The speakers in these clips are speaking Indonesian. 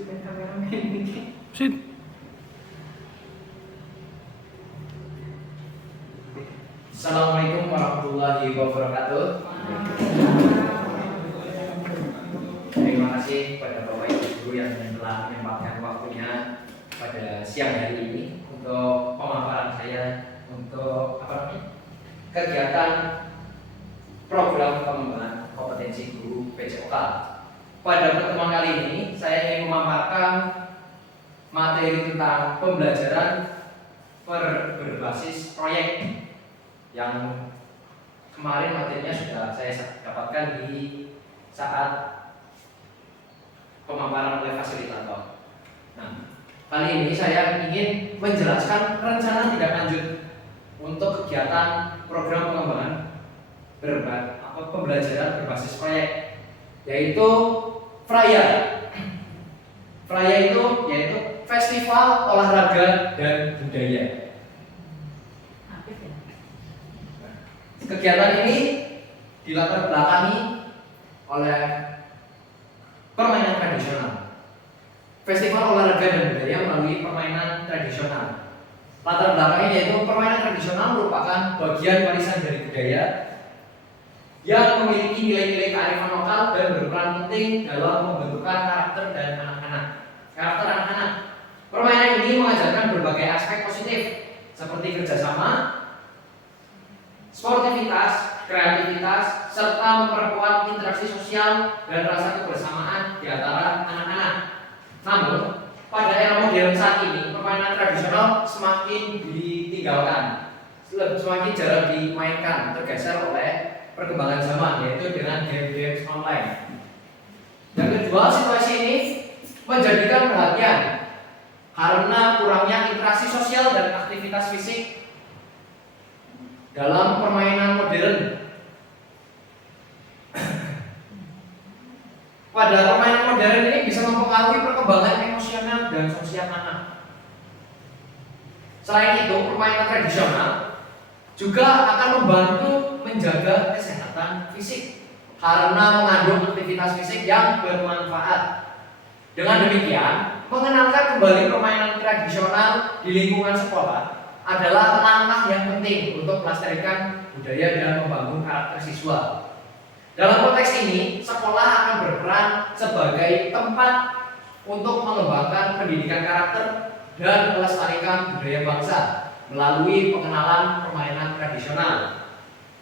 Sudah kameramen. Sit. Assalamualaikum warahmatullahi wabarakatuh. Terima kasih kepada Bapak Ibu Guru yang telah menyempatkan waktunya pada siang hari ini untuk pemaparan saya untuk kegiatan program pengembangan kompetensi guru PJOK. Pada pertemuan kali ini saya ingin memaparkan materi tentang pembelajaran berbasis proyek yang kemarin materinya sudah saya dapatkan di saat pemaparan oleh fasilitator. Nah, kali ini saya ingin menjelaskan rencana tindak lanjut untuk kegiatan program pengembangan pembelajaran berbasis proyek, yaitu FRAYA. FRAYA itu yaitu Festival Olahraga dan Budaya. Kegiatan ini dilatar belakangi oleh permainan tradisional. Festival Olahraga dan Budaya melalui permainan tradisional. Latar belakangnya yaitu permainan tradisional merupakan bagian warisan dari budaya yang memiliki nilai-nilai kearifan lokal dan berperan penting dalam pembentukan karakter dan karakter anak-anak. Permainan ini mengajarkan berbagai aspek positif seperti kerjasama, sportivitas, kreativitas, serta memperkuat interaksi sosial dan rasa kebersamaan di antara anak-anak. Namun, pada era modern saat ini, permainan tradisional semakin ditinggalkan, semakin jarang dimainkan, tergeser oleh perkembangan zaman, yaitu dengan game-game online. Yang kedua, situasi ini menjadikan perhatian karena kurangnya interaksi sosial dan aktivitas fisik dalam permainan modern. Pada permainan modern ini bisa mempengaruhi perkembangan emosional dan sosial anak. Selain itu, permainan tradisional juga akan membantu menjaga kesehatan fisik karena mengandung aktivitas fisik yang bermanfaat. Dengan demikian, mengenalkan kembali permainan tradisional di lingkungan sekolah adalah langkah yang penting untuk melestarikan budaya dan membangun karakter siswa. Dalam konteks ini, sekolah akan berperan sebagai tempat untuk mengembangkan pendidikan karakter dan melestarikan budaya bangsa melalui pengenalan permainan tradisional.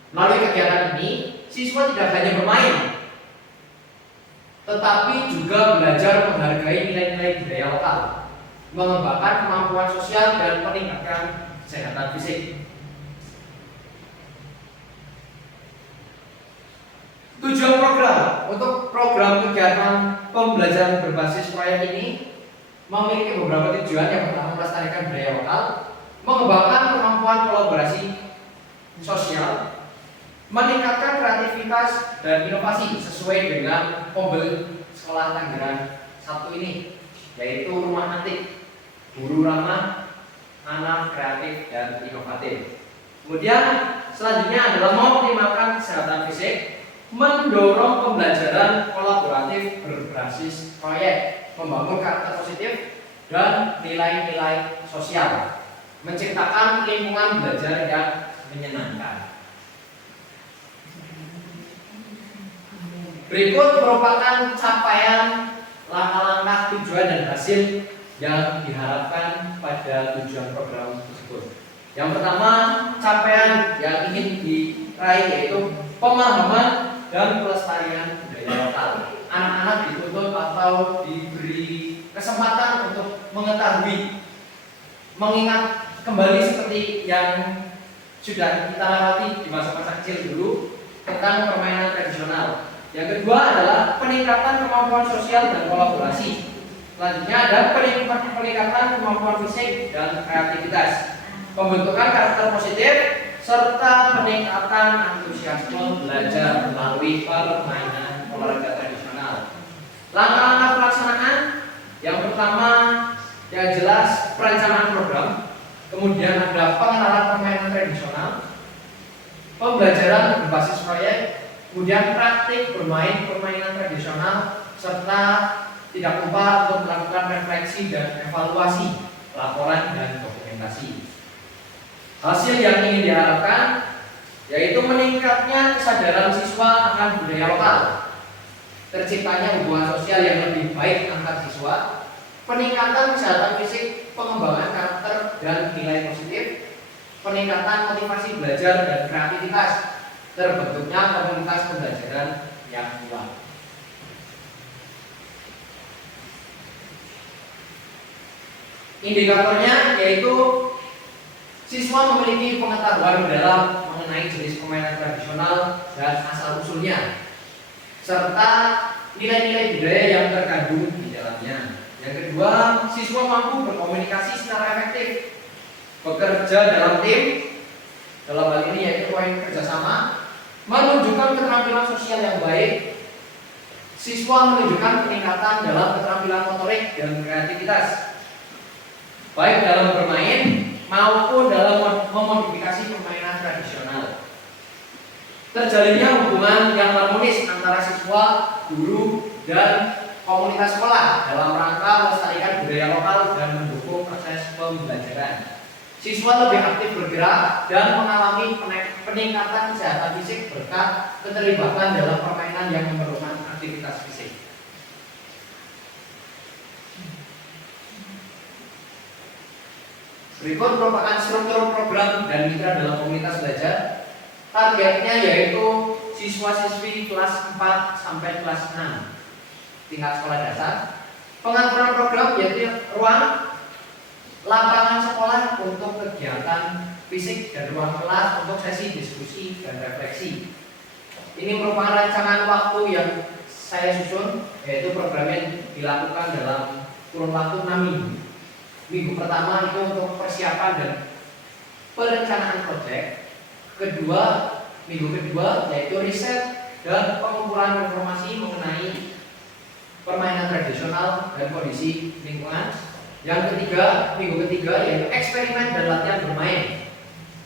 Melalui kegiatan ini, siswa tidak hanya bermain, tetapi juga belajar menghargai nilai-nilai budaya lokal, mengembangkan kemampuan sosial dan meningkatkan kesehatan fisik. Tujuan program untuk program kegiatan pembelajaran berbasis proyek ini memiliki beberapa tujuan. Yang pertama, melestarikan budaya lokal, mengembangkan kemampuan kolaborasi sosial, meningkatkan kreativitas dan inovasi sesuai dengan pembel sekolah Tangerang 1 ini, yaitu rumah antik, guru ramah, anak kreatif dan inovatif. Kemudian selanjutnya adalah mengoptimalkan kesehatan fisik, mendorong pembelajaran kolaboratif berbasis proyek, membangun karakter positif dan nilai-nilai sosial, menciptakan lingkungan belajar yang menyenangkan. Berikut merupakan capaian langkah-langkah tujuan dan hasil yang diharapkan pada tujuan program tersebut. Yang pertama, capaian yang ingin diraih yaitu pemahaman dan pelestarian budaya lokal. Anak-anak dituntut atau diberi kesempatan untuk mengetahui, mengingat kembali seperti yang sudah kita lewati di masa-masa kecil dulu tentang permainan tradisional. Yang kedua adalah peningkatan kemampuan sosial dan kolaborasi. Selanjutnya ada peningkatan kemampuan fisik dan kreativitas, pembentukan karakter positif, serta peningkatan antusiasme belajar melalui permainan olahraga tradisional. Langkah-langkah pelaksanaan yang pertama yang jelas perencanaan program, kemudian ada pengenalan permainan tradisional, pembelajaran berbasis proyek, kemudian praktik bermain permainan tradisional, serta tidak lupa untuk melakukan refleksi dan evaluasi laporan dan dokumentasi. Hasil yang ingin diharapkan yaitu meningkatnya kesadaran siswa akan budaya lokal, terciptanya hubungan sosial yang lebih baik antar siswa, peningkatan kesehatan fisik, pengembangan karakter dan nilai positif, peningkatan motivasi belajar dan kreativitas, terbentuknya komunitas pembelajaran yang kuat. Indikatornya yaitu siswa memiliki pengetahuan mendalam mengenai jenis permainan tradisional dan asal-usulnya, serta nilai-nilai budaya yang terkandung di dalamnya. Yang kedua, siswa mampu berkomunikasi secara efektif, bekerja dalam tim, dalam hal ini yaitu poin kerjasama, menunjukkan keterampilan sosial yang baik. Siswa menunjukkan peningkatan dalam keterampilan motorik dan kreativitas, baik dalam bermain maupun dalam memodifikasi permainan tradisional. Terjalinnya hubungan yang harmonis antara siswa, guru, dan komunitas sekolah dalam rangka melestarikan budaya lokal dan mendukung proses pembelajaran. Siswa lebih aktif bergerak dan mengalami peningkatan kesehatan fisik berkat keterlibatan dalam permainan yang memerlukan aktivitas fisik. Berikut merupakan struktur program dan mitra dalam komunitas belajar. Targetnya yaitu siswa-siswi kelas 4 sampai kelas 6 tingkat sekolah dasar. Pengaturan program yaitu ruang lapangan sekolah untuk kegiatan fisik dan ruang kelas untuk sesi diskusi dan refleksi. Ini merupakan rancangan waktu yang saya susun, yaitu programnya dilakukan dalam kurun waktu 6 minggu. Minggu pertama itu untuk persiapan dan perencanaan proyek. Minggu kedua yaitu riset dan pengumpulan informasi mengenai permainan tradisional dan kondisi lingkungan. Minggu ketiga yaitu eksperimen dan latihan bermain.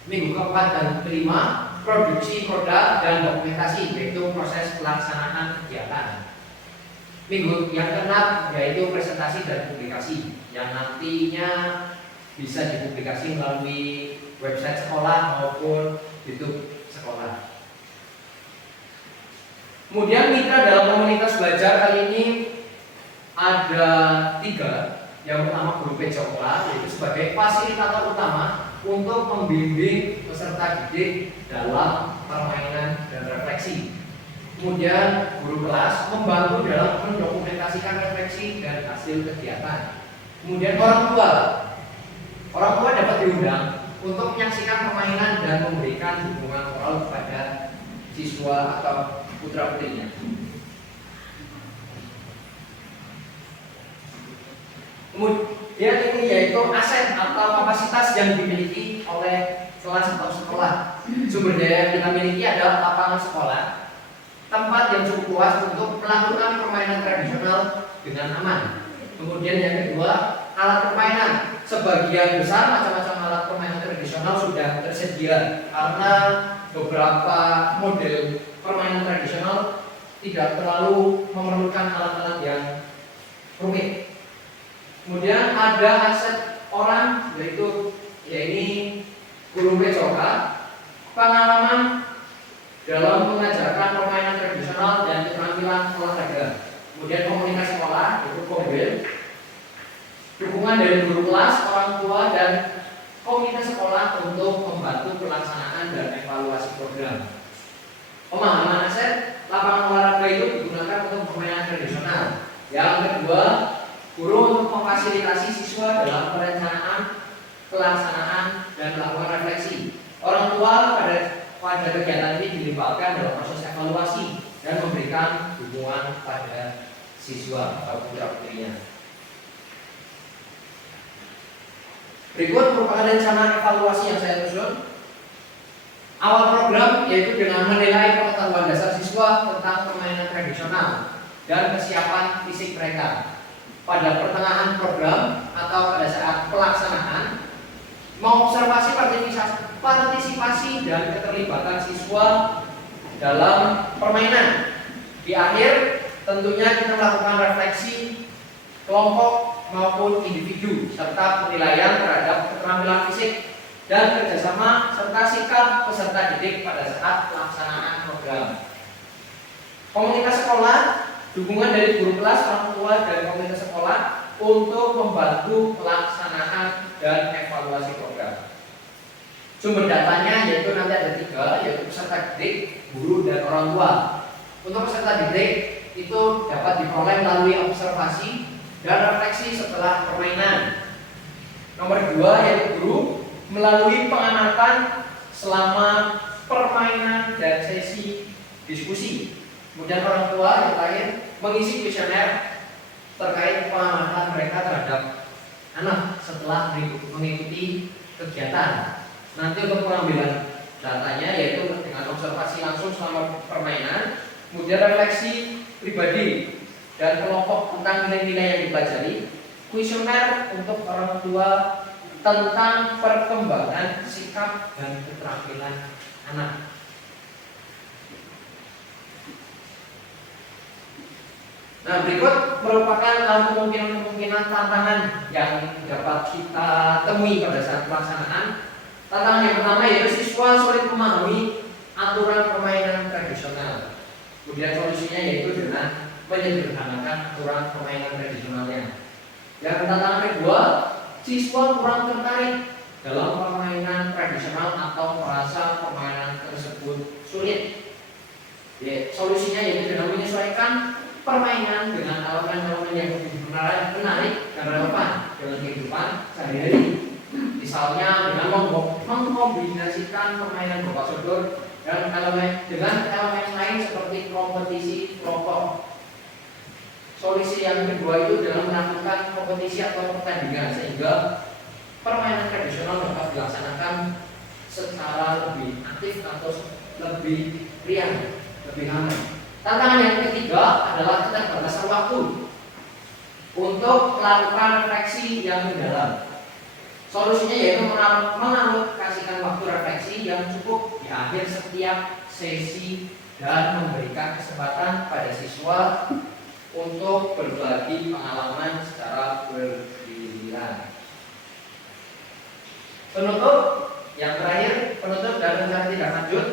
Minggu keempat dan kelima produksi produk dan dokumentasi, yaitu proses pelaksanaan kegiatan. Minggu yang keenam yaitu presentasi dan publikasi yang nantinya bisa dipublikasi melalui website sekolah maupun YouTube sekolah. Kemudian mitra dalam komunitas belajar kali ini ada 3. Yang pertama guru PJOKLA, yaitu sebagai fasilitator utama untuk membimbing peserta didik dalam permainan dan refleksi. Kemudian guru kelas membantu dalam mendokumentasikan refleksi dan hasil kegiatan. Kemudian orang tua dapat diundang untuk menyaksikan permainan dan memberikan dukungan moral kepada siswa atau putra-putrinya. Kemudian ini yaitu aset atau kapasitas yang dimiliki oleh kelas atau sekolah. Sumber daya yang kita miliki adalah lapangan sekolah, tempat yang cukup luas untuk melakukan permainan tradisional dengan aman. Kemudian yang kedua, alat permainan. Sebagian besar macam-macam alat permainan tradisional sudah tersedia karena beberapa model permainan tradisional tidak terlalu memerlukan alat-alat yang rumit. Kemudian ada aset orang, yaitu guru PJOK, pengalaman dalam mengajarkan permainan tradisional dan keterampilan olahraga. Kemudian komunitas sekolah, yaitu KOMBEL, dukungan dari guru kelas, orang tua, dan komunitas sekolah untuk membantu pelaksanaan dan evaluasi program. Pemahaman aset, lapangan olahraga itu digunakan untuk permainan tradisional. Yang kedua, guru untuk memfasilitasi siswa dalam perencanaan, pelaksanaan, dan melakukan refleksi. Orang tua pada kegiatan ini dilibatkan dalam proses evaluasi dan memberikan dukungan pada siswa atau putra-putrinya. Berikut merupakan rencana evaluasi yang saya susun. Awal program yaitu dengan menilai pengetahuan dasar siswa tentang permainan tradisional dan kesiapan fisik mereka. Pada pertengahan program atau pada saat pelaksanaan, mengobservasi partisipasi dan keterlibatan siswa dalam permainan. Di akhir tentunya kita melakukan refleksi kelompok maupun individu, serta penilaian terhadap keterampilan fisik dan kerjasama serta sikap peserta didik pada saat pelaksanaan program. Komunitas sekolah, dukungan dari guru kelas, orang tua, dan komunitas sekolah untuk membantu pelaksanaan dan evaluasi program. Sumber datanya yaitu nanti ada 3, yaitu peserta didik, guru, dan orang tua. Untuk peserta didik itu dapat diperoleh melalui observasi dan refleksi setelah permainan. Nomor 2 yaitu guru melalui pengamatan selama permainan dan sesi diskusi. Kemudian orang tua yang terakhir mengisi kuesioner terkait pengamatan mereka terhadap anak setelah mengikuti kegiatan. Nanti untuk pengambilan datanya yaitu dengan observasi langsung selama permainan, kemudian refleksi pribadi dan kelompok tentang nilai-nilai yang dipelajari, kuesioner untuk orang tua tentang perkembangan sikap dan keterampilan anak. Nah, berikut merupakan kemungkinan tantangan yang dapat kita temui pada saat pelaksanaan. Tantangan yang pertama yaitu siswa sulit memahami aturan permainan tradisional. Kemudian solusinya yaitu dengan menyederhanakan aturan permainan tradisionalnya. Yang tantangan kedua, siswa kurang tertarik dalam permainan tradisional atau merasa permainan tersebut sulit. Solusinya yaitu dengan menyesuaikan permainan dengan elemen-elemen yang lebih menarik dan relevan dengan kehidupan sehari-hari. Misalnya dengan mengkombinasikan permainan bola sodor dan dengan elemen lain seperti kompetisi kelompok. Solusi yang kedua itu dalam melakukan kompetisi atau pertandingan sehingga permainan tradisional dapat dilaksanakan secara lebih aktif atau lebih riang, lebih aman. Tantangan yang ketiga adalah keterbatasan waktu untuk melakukan refleksi yang mendalam. Solusinya yaitu mengalokasikan waktu refleksi yang cukup di akhir setiap sesi dan memberikan kesempatan pada siswa untuk berbagi pengalaman secara bergiliran. Penutup yang terakhir, penutup dan rencana tindak lanjut.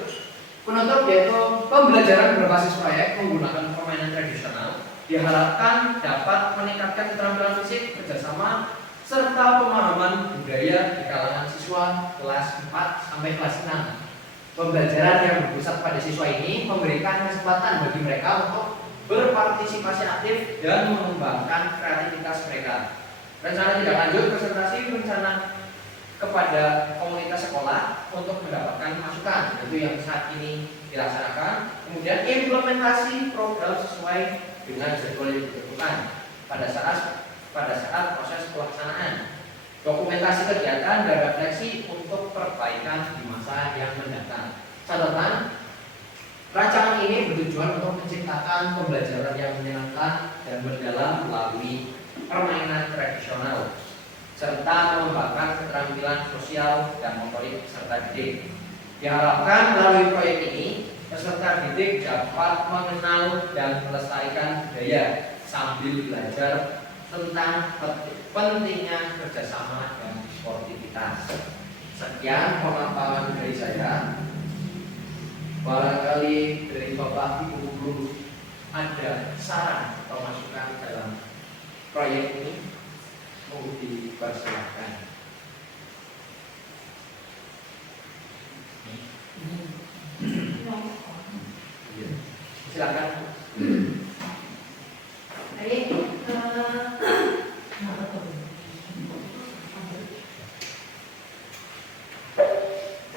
Penutup yaitu pembelajaran berbasis proyek menggunakan permainan tradisional diharapkan dapat meningkatkan keterampilan fisik, kerjasama, serta pemahaman budaya di kalangan siswa kelas 4 sampai kelas 6. Pembelajaran yang berpusat pada siswa ini memberikan kesempatan bagi mereka untuk berpartisipasi aktif dan mengembangkan kreativitas mereka. Rencana tindak lanjut presentasi rencana kepada komunitas sekolah untuk mendapatkan masukan, itu yang saat ini dilaksanakan. Kemudian implementasi program sesuai dengan jadwal yang ditentukan pada saat proses pelaksanaan, dokumentasi kegiatan dan refleksi untuk perbaikan di masa yang mendatang. Catatan, rancangan ini bertujuan untuk menciptakan pembelajaran yang menyenangkan dan mendalam melalui permainan tradisional, serta mengembangkan keterampilan sosial dan motorik peserta didik. Diharapkan melalui proyek ini, peserta didik dapat mengenal dan melestarikan budaya sambil belajar tentang pentingnya kerjasama dan sportivitas. Sekian pemaparan dari saya. Barangkali dari Bapak Ibu guru ada saran atau masukan dalam proyek ini, mau dipersilakan. Silakan. Baik,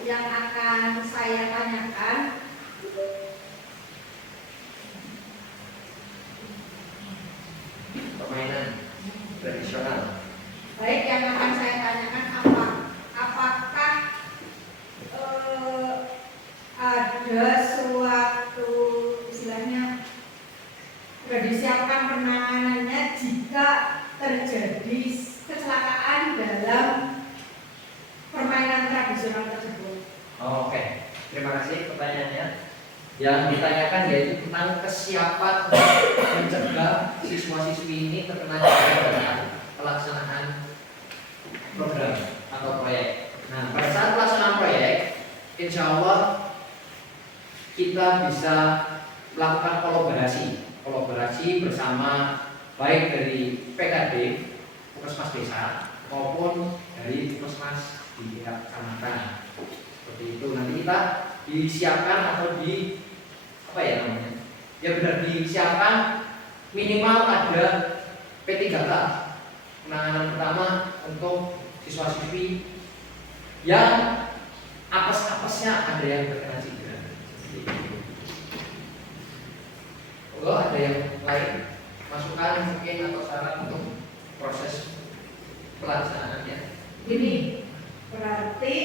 yang akan saya tanyakan Permainan tradisional. baik, yang akan saya tanyakan apakah ada suatu istilahnya sudah disiapkan penanganannya jika terjadi kecelakaan dalam permainan tradisional tersebut. Oke, terima kasih pertanyaannya. Yang ditanyakan yaitu tentang kesiapan mencegah siswa-siswi ini terkena cedera dalam pelaksanaan program atau proyek. Nah, pada saat pelaksanaan proyek, insya Allah kita bisa melakukan kolaborasi bersama baik dari PKD, Puskesmas Desa, maupun dari Puskesmas di tingkat kecamatan. Seperti itu. Nanti kita disiapkan atau disiapkan minimal ada P3K, penanganan pertama untuk siswa-siswi yang apes-apesnya ada yang terkena cedera. Oh, ada yang lain masukan mungkin atau saran untuk proses pelaksanaannya? Ini berarti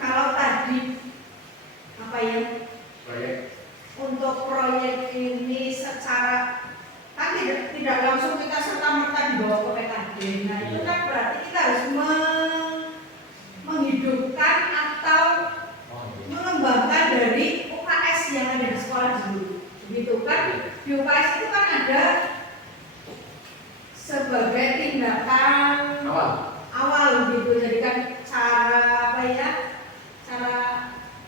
kalau tadi Proyek. untuk proyek ini secara kan tidak langsung kita serta-merta dibawa ke PKD. Nah, itu kan berarti kita harus menghidupkan atau mengembangkan dari UKS yang ada di sekolah dulu. Begitu kan? Di UKS itu kan ada sebagai tindakan awal gitu. Jadi kan cara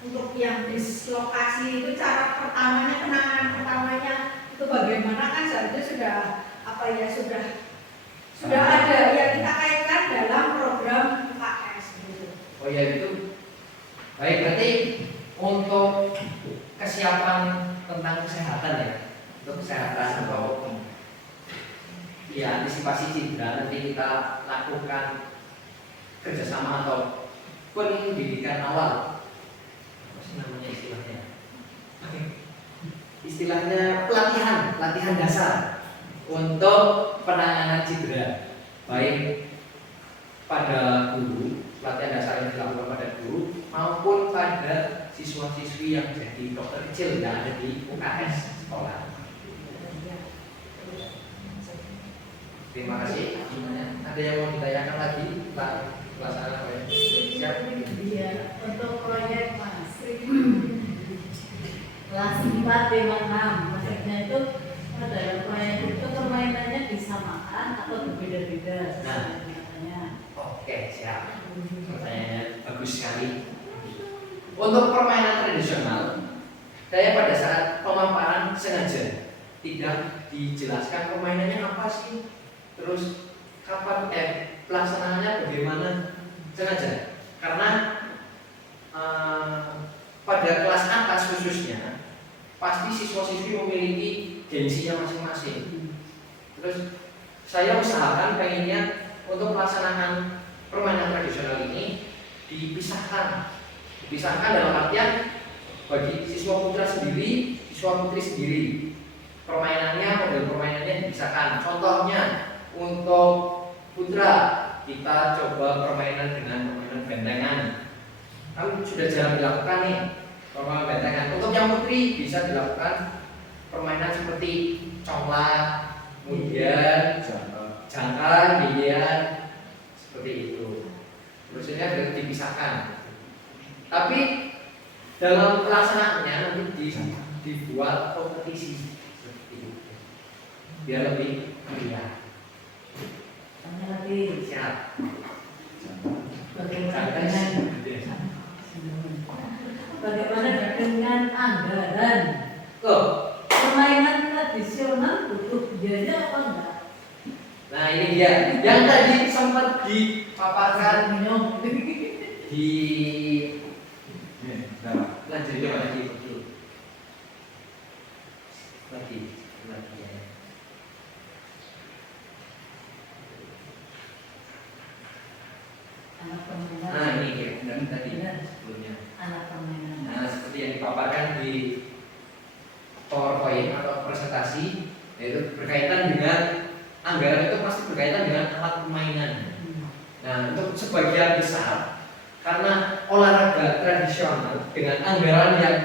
untuk yang dislokasi itu cara pertamanya, penanganan pertamanya itu bagaimana kan seharusnya sudah ada yang kita kaitkan dalam program UKS gitu. Oh ya itu. Baik, berarti untuk kesiapan tentang kesehatan ya, untuk kesehatan atau ya antisipasi cedera nanti kita lakukan kerjasama atau pendidikan awal. Apa sih namanya istilahnya pelatihan dasar untuk penanganan cedera, baik pada guru, pelatihan dasar yang dilakukan pada guru maupun pada siswa-siswi yang jadi dokter kecil yang ada di UKS sekolah. Terima kasih. Ada yang mau ditanyakan lagi tentang pelaksanaan proyek? Siap? Iya, untuk proyek Mas kelas 4 Dewan 6, maksudnya itu dalam proyek itu permainannya disamakan atau berbeda-beda sesuai katanya. Oke, siap. Pertanyaannya bagus sekali. Untuk permainan tradisional, saya pada saat pemaparan sengaja tidak dijelaskan permainannya apa sih, terus kapan pelaksanaannya bagaimana, sengaja karena pada kelas atas khususnya pasti siswa-siswi memiliki gengsinya masing-masing. Terus saya usahakan pengennya untuk pelaksanaan permainan tradisional ini dipisahkan dalam artian bagi siswa putra sendiri, siswa putri sendiri. Model permainannya dipisahkan. Contohnya untuk putra kita coba permainan dengan permainan bentengan. Kan sudah jarang dilakukan nih permainan bentengan. Untuk yang putri bisa dilakukan permainan seperti congklak, kemudian jangkar, biliar, seperti itu. Maksudnya harus dipisahkan. Tapi dalam pelaksanaannya nanti dibuat kompetisi seperti itu, biar lebih meriah. Siap. Bagaimana dengan anggaran? Permainan tradisional butuh biaya apa enggak? Nah ini dia yang tadi sempat dipaparkan di lanjut lagi ya. Anak permainan. Nah ini ya benar tadi sebelumnya. Anak permainan. Nah seperti yang dipaparkan di PowerPoint atau presentasi, yaitu berkaitan dengan anggaran itu pasti berkaitan dengan alat permainan. Nah untuk sebagian besar karena olahraga tradisional dengan anggaran yang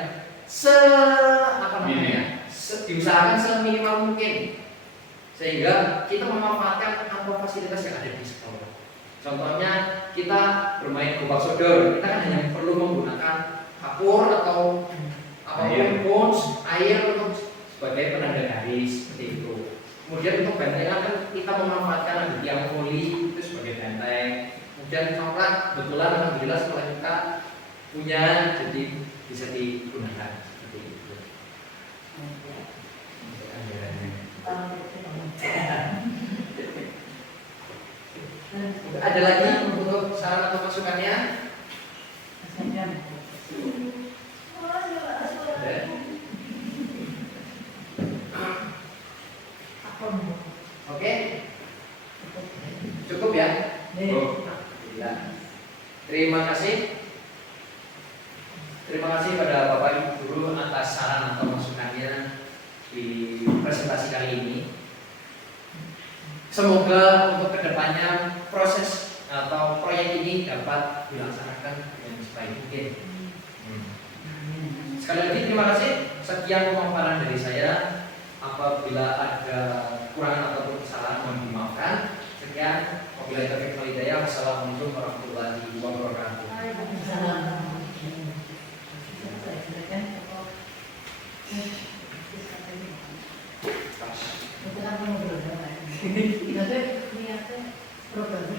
diusahakan seminimal mungkin, sehingga kita memanfaatkan apa fasilitas yang ada di sekolah. Contohnya kita bermain gobak sodor, kita kan hanya perlu menggunakan kapur atau Air. apapun pun air untuk sebagai penanda garis seperti itu. Kemudian untuk bentengan kan kita memanfaatkan ada tiang poli itu sebagai benteng. Kemudian coklat kebetulan alhamdulillah setelah kita punya jadi bisa digunakan seperti itu. Untuk anggarannya. Ada lagi untuk saran atau masukannya? Ada? Oke, cukup ya. Alhamdulillah. Terima kasih. Terima kasih pada Bapak Ibu Guru atas saran atau masukannya di presentasi kali ini. Semoga untuk kedepannya proses atau proyek ini dapat dilaksanakan dengan sebaik mungkin. Sekali lagi terima kasih. Sekian pemaparan dari saya. Apabila ada kekurangan ataupun kesalahan mohon dimaafkan. Sekian. Wabillahi taufiq wal hidayah. Wassalamualaikum warahmatullahi wabarakatuh. Itu kan ngobrol, niatnya program